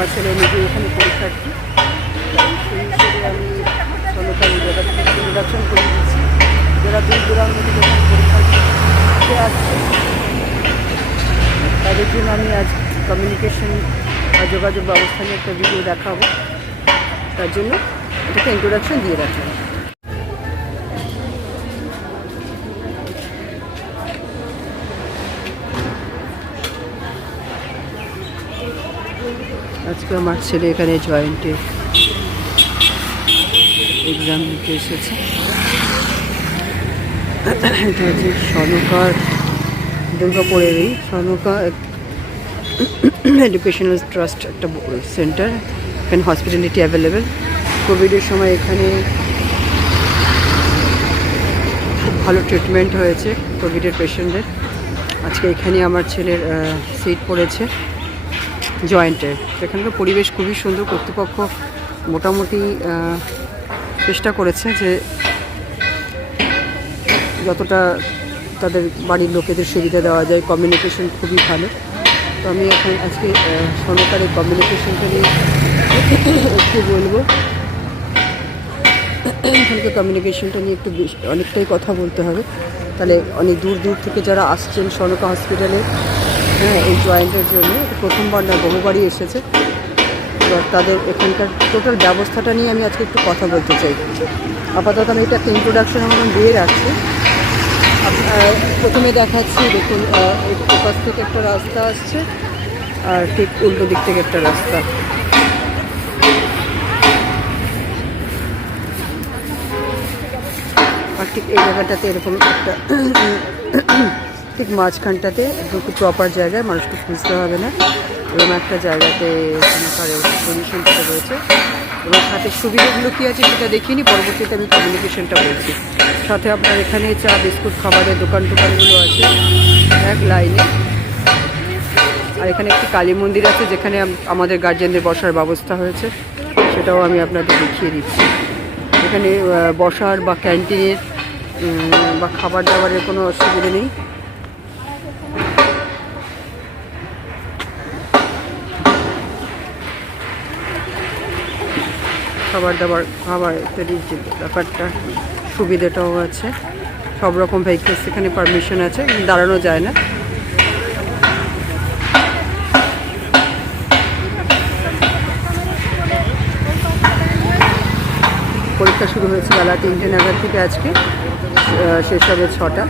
আমার ছেলে নিজে এখানে পরীক্ষার্থী, সেই হিসেবে আমি সনকার ইন্ট্রোডাকশন করে দিচ্ছি। যারা দূর দূরান্ত থেকে এখানে পরীক্ষার্থী আসছে তাদের জন্য আমি আজ কমিউনিকেশন বা যোগাযোগ ব্যবস্থা নিয়ে একটা ভিডিও দেখাবো, তার জন্য এটাকে ইন্ট্রোডাকশন দিয়ে রাখলাম। আজকে আমার ছেলে এখানে জয়েন্টে এক্সাম দিতে এসেছে। এটা হচ্ছে সনকার দুর্গাপুরেরই সনকা এডুকেশনাল ট্রাস্ট একটা সেন্টার। এখানে হসপিটালিটি অ্যাভেলেবেল। কোভিডের সময় এখানে খুব ভালো ট্রিটমেন্ট হয়েছে কোভিডের পেশেন্টদের। আজকে এখানে আমার ছেলের সিট পড়েছে জয়েন্টের। এখানকার পরিবেশ খুবই সুন্দর। কর্তৃপক্ষ মোটামুটি চেষ্টা করেছে যে যতটা তাদের বাড়ির লোকেদের সুবিধা দেওয়া যায়। কমিউনিকেশন খুবই ভালো। তো আমি এখন আজকে সরকারি কমিউনিকেশনটা নিয়ে একটু বলবো। এখানকার কমিউনিকেশনটা নিয়ে একটু অনেকটাই কথা বলতে হবে। তাহলে অনেক দূর দূর থেকে যারা আসছেন সনকা হসপিটালে এই জয়েন্টের জন্য, প্রথমবার না বহুবারই এসেছে। এবার তাদের এখানকার টোটাল ব্যবস্থাটা নিয়ে আমি আজকে একটু কথা বলতে চাই। আপাতত আমি এটা একটা ইন্ট্রোডাকশন আমার দিয়ে রাখছি। প্রথমে দেখাচ্ছি, দেখুন ওপাশ থেকে একটা রাস্তা আসছে আর ঠিক উল্টো দিক থেকে একটা রাস্তা। আর ঠিক এই জায়গাটাতে এরকম একটা ঠিক মাঝখানটাতে একটু প্রপার জায়গায় মানুষকে খুঁজতে হবে না, এরকম একটা জায়গাতে পজিশনটা রয়েছে। এবং সাথে সুবিধাগুলো কী আছে সেটা দেখিনি, পরবর্তীতে আমি কমিউনিকেশনটা বলছি। সাথে আপনার এখানে চা বিস্কুট খাবারের টোকানগুলো আছে এক লাইনে। আর এখানে একটি কালী মন্দির আছে যেখানে আমাদের গার্জেনদের বসার ব্যবস্থা হয়েছে, সেটাও আমি আপনাদের দেখিয়ে দিচ্ছি। এখানে বসার বা ক্যান্টিনের বা খাবার দাবারের কোনো অসুবিধা নেই। খাবার ইত্যাদির যে ব্যাপারটা সুবিধাটাও আছে। সব রকম ভেহিকলস এখানে পারমিশন আছে, দাঁড়ানো যায় না। পরীক্ষা শুরু হয়েছে বেলা 3টে নাগাদ থেকে, আজকে শেষ হবে 6টা।